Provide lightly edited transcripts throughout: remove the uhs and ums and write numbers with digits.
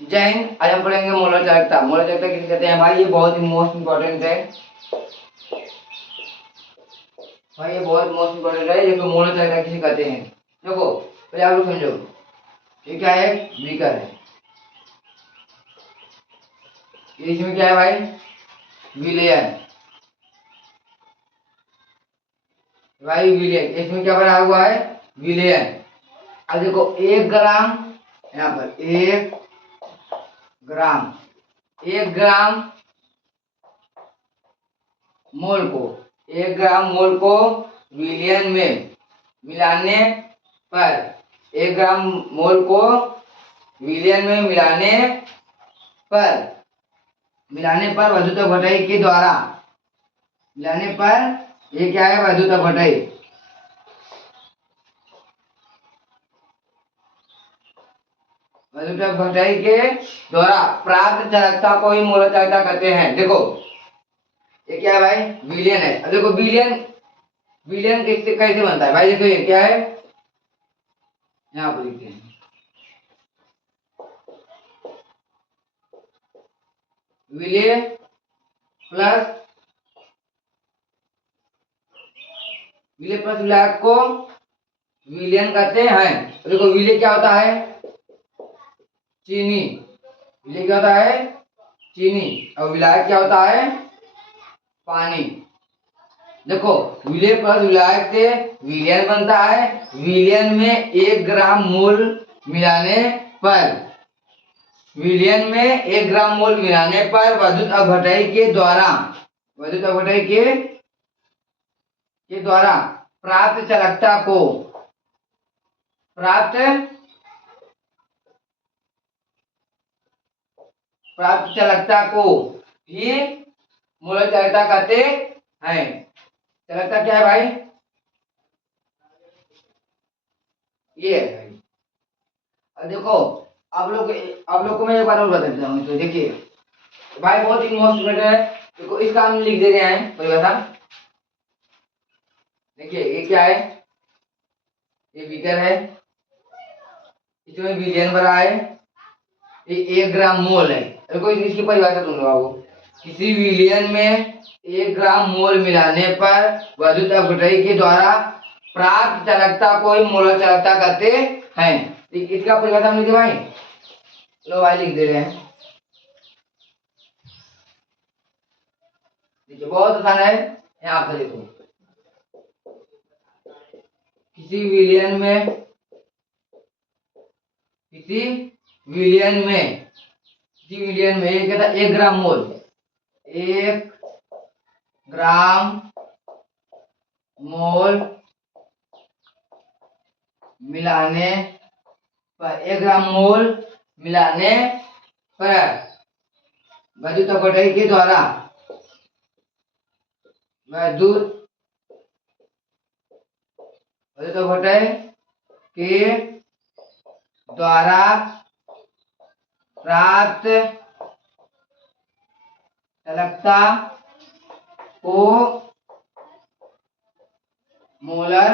जय हिंद। आज हम पढ़ेंगे मोलर चालकता। मोलर चालकता किसे कहते हैं भाई? ये बहुत ही मोस्ट इंपॉर्टेंट है भाई, ये बहुत मोस्ट इंपॉर्टेंट है। देखो मोलर चालकता किसे कहते हैं, देखो पहले आप लोग समझो। ये क्या है? बीकर है। इसमें क्या है भाई? विलियन। भाई विलियन, इसमें क्या बना हुआ है? विलियन। अब देखो 1 ग्राम, यहाँ पर 1 ग्राम, 1 ग्राम मोल को, 1 ग्राम मोल को विलियन में मिलाने पर, 1 ग्राम मोल को विलियन में पर मिलाने पर वधुता घटाई के द्वारा, मिलाने पर ये क्या है? वधुता घटाई। वधुता घटाई के द्वारा प्राप्त चालकता को ही मोलर चालकता कहते हैं। देखो ये क्या है भाई? विलियन है। अब देखो विलियन, विलियन कैसे कैसे बनता है भाई? देखो ये क्या है, यहाँ पर लिखते हैं विलियन प्लस, विलियन प्लस विलायक को विलियन कहते हैं। देखो विलियन क्या होता है? चीनी। विलियन क्या होता है? चीनी। और विलायक क्या होता है? पानी। देखो विलियन प्लस विलायक से विलियन बनता है। विलियन में 1 ग्राम मोल मिलाने पर, विलियन में 1 ग्राम मोल मिलाने पर वधुत अपघटई के द्वारा, वधुत अपघटई के द्वारा प्राप्त चालकता को, प्राप्त प्राप्त चालकता को ही मोलर चालकता कहते हैं। चालकता क्या है भाई? ये है भाई। अब देखो आप लोग को मैं एक बार और बता देता हूँ। तो देखिए भाई बहुत ही मोस्ट इम्पोर्टेंट है। देखो इसका हम लिख दे रहे हैं परिभाषा। देखिए ये क्या है? ये बीकर है, इसमें विलियन भरा है। ये 1 ग्राम मोल है। देखो इसकी परिभाषा सुन लो आपको। किसी विलियन में 1 ग्राम मोल मिलाने पर वधुत अपघटई के द्वारा प्राप्त चालकता को ही मोलर चालकता कहते हैं। इसका परिभाषा हम लिखे भाई, लो भाई लिख दे रहे हैं। देखिए बहुत आसान है। यहाँ पर देखो किसी विलियन में, किसी विलियन में, किसी विलियन में ये क्या था? 1 ग्राम मोल, 1 ग्राम मोल मिलाने पर, 1 ग्राम मोल मिलाने पर वधुत अपघटई के द्वारा, वधुत अपघटई के द्वारा प्राप्त चालकता को मोलर,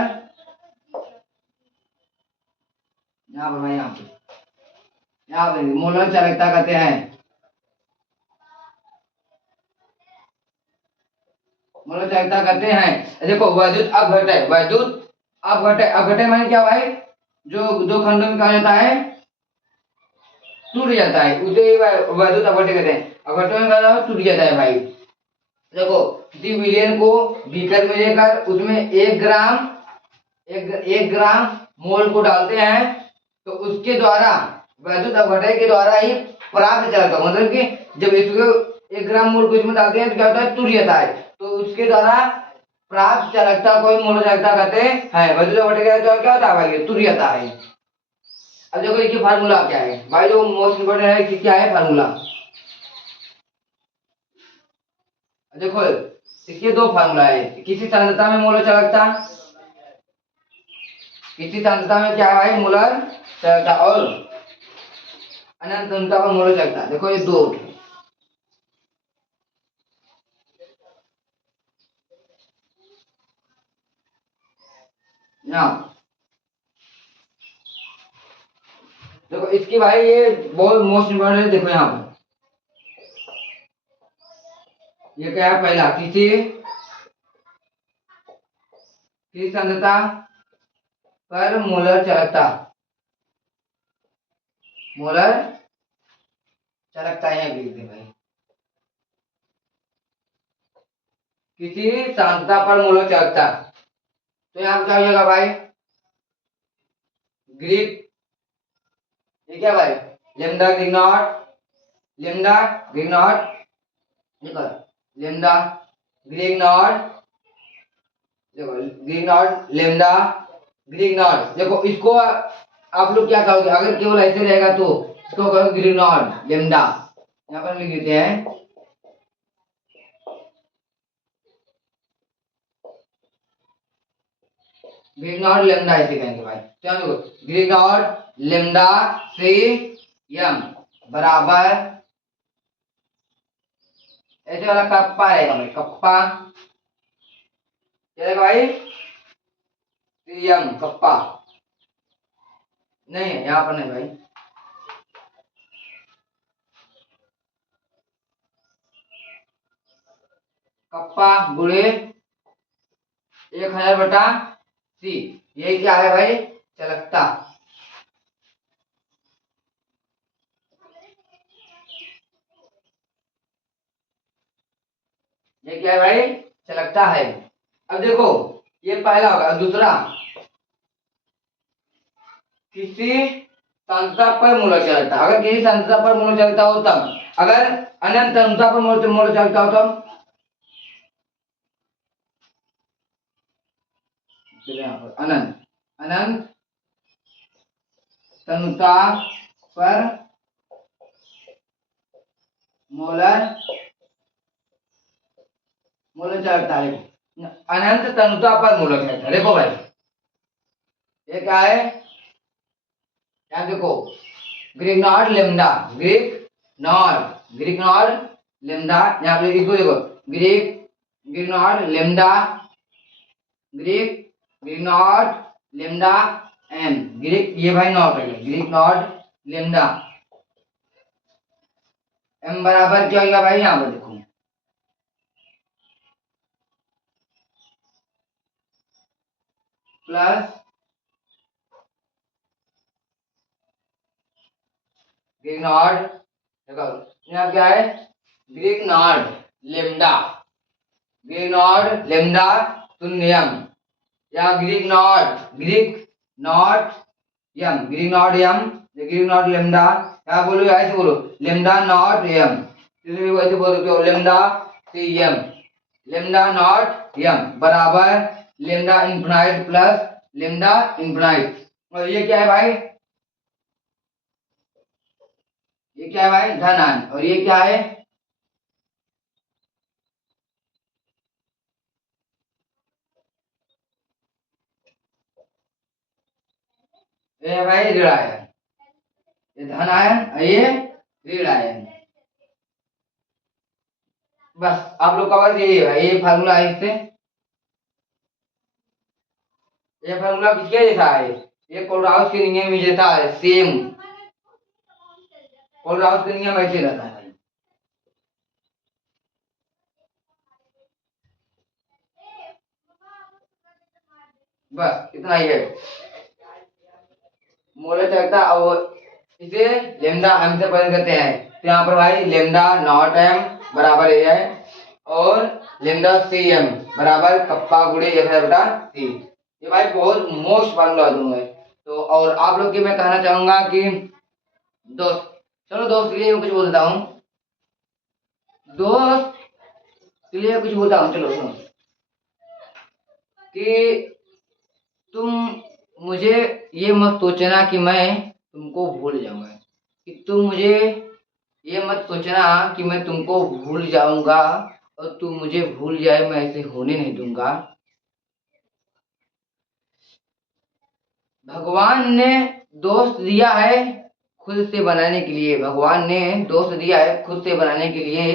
यहाँ पर भाई, यहाँ पर मोलर चालकता कहते हैं। मोलर चालकता कहते हैं। देखो वैद्युत अपघटय, वैद्युत अपघटय, अपघटय माने क्या भाई? जो दो खंडों में कहा जाता है, टूट जाता है, उसे वैद्युत अपघटय कहते हैं। अपघटय में कहा टूट जाता है भाई। देखो किसी विलियन को बीकर में लेकर उसमें 1 ग्राम मोल को डालते हैं, तो उसके द्वारा वैद्युत अपघटय के द्वारा ही प्राप्त चालकता, मतलब कि जब इसको 1 ग्राम मोल को इसमें डालते हैं तो क्या होता है? टूट जाता है। तो उसके द्वारा प्राप्त चालकता को ही मोलर चालकता कहते हैं। वैद्युत अपघटय के द्वारा क्या होता है भाई? टूट जाता है। अब देखो इसकी फार्मूला क्या है भाई? जो मोस्ट इंपोर्टेंट है कि क्या है फार्मूला? देखो इसके दो फार्मूला है। किसी सांद्रता में मोलर चालकता, किसी सांद्रता में क्या है भाई? मोलर चालकता। और अनंत सांद्रता पर मोलर चालकता। देखो ये दो, यहाँ देखो इसकी भाई ये बहुत मोस्ट इम्पोर्टेंट है। देखो यहाँ पर ये क्या है, पहला किसी सांद्रता पर मोलर चालकता, मोलर चालकता यहाँ लिख दे भाई। किसी सांद्रता पर मोलर चालकता, तो यहाँ पर क्या हो जाएगा भाई, ग्रीक, ये क्या भाई, lambda Greek naught, lambda Greek not, देखो लेमडा ग्रीक नॉट, देखो Greek naught lambda Greek not. देखो इसको आप लोग क्या कहोगे, अगर केवल ऐसे रहेगा तो इसको कहोगे ग्रीक नॉट लेमडा। यहाँ पर लिख देते हैं ग्रीक नॉट लेमडा, ऐसे कहेंगे भाई। क्या देखो Greek naught lambda c m बराबर, ऐसे वाला कप्पा रहेगा भाई, कप्पा क्या रहेगा भाई, सी एम कप्पा, नहीं है यहाँ पर नहीं भाई, कप्पा गुणे 1000 बटा सी, ये क्या है भाई, चालकता। ये क्या है भाई, चालकता है। अब देखो ये पहला होगा, दूसरा किसी सांद्रता पर मोलर चालकता, अगर किसी सांद्रता पर मोलर चालकता हो तब, अगर अनंत सांद्रता पर मोलर चालकता हो तब, यहाँ पर अनंत अनंत सांद्रता पर मोलर मोलर चालकता है, अनंत तनुता पर मोलर चालकता। देखो भाई ये क्या है, यहाँ देखो Greek naught lambda, Greek naught lambda, यहाँ पे इसको देखो Greek naught lambda, Greek naught lambda m, Greek ये भाई नॉट है, ग्रीक नॉट लेमडा एम बराबर क्या होगा भाई, यहाँ पर देखो प्लस ग्रीक नॉट, देखो यहाँ क्या है, greek naught lambda, Greek naught lambda शून्यम, या ग्रीक नॉट यम, ग्रीक नॉट यम, ग्रीक नॉट लेमडा, क्या बोलो ऐसे बोलो लेमडा नॉट यम, वैसे बोल सकते हो लेमडा सी यम, लेमडा नॉट यम बराबर lambda infinite plus lambda infinite. और ये क्या है भाई, ये क्या है भाई, धनान, और ये क्या है, ये भाई ऋण आयन, ये धन आयन और ये ऋण आयन। बस आप लोग का बस यही है, ये फार्मूला है इससे, ये फार्मूला किसके जैसा है, ये कोलराउस के नियम में जैसा है, सेम कोलराउस के नियम ऐसे रहता है भाई। बस इतना ही है, मोलर चालकता। अब इसे लेमडा एम से पहले करते हैं, तो यहाँ पर भाई लेमडा नॉट एम बराबर ए है, और लेमडा सी एम बराबर कप्पा गुणे 1000 बटा सी। ये भाई बहुत मोस्ट फार्मूला दोनों है। तो और आप लोग के मैं कहना चाहूंगा कि दोस्त, चलो दोस्त के लिए मैं कुछ बोलता हूँ, दोस्त के लिए कुछ बोलता हूँ, चलो सुनो कि तुम मुझे ये मत सोचना कि मैं तुमको भूल जाऊंगा, कि तुम मुझे ये मत सोचना कि मैं तुमको भूल जाऊंगा और तुम मुझे भूल जाए, मैं ऐसे होने नहीं दूंगा। भगवान ने दोस्त दिया है खुद से बनाने के लिए, भगवान ने दोस्त दिया है खुद से बनाने के लिए,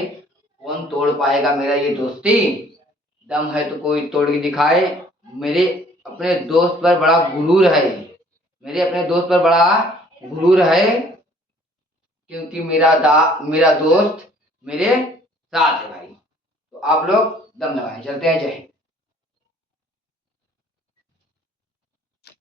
कौन तोड़ पाएगा मेरा ये दोस्ती, दम है तो कोई तोड़ के दिखाए। मेरे अपने दोस्त पर बड़ा गुरूर है, मेरे अपने दोस्त पर बड़ा गुरूर है क्योंकि मेरा दोस्त मेरे साथ है भाई। तो आप लोग दम लगाएं, चलते हैं, जय हिंद।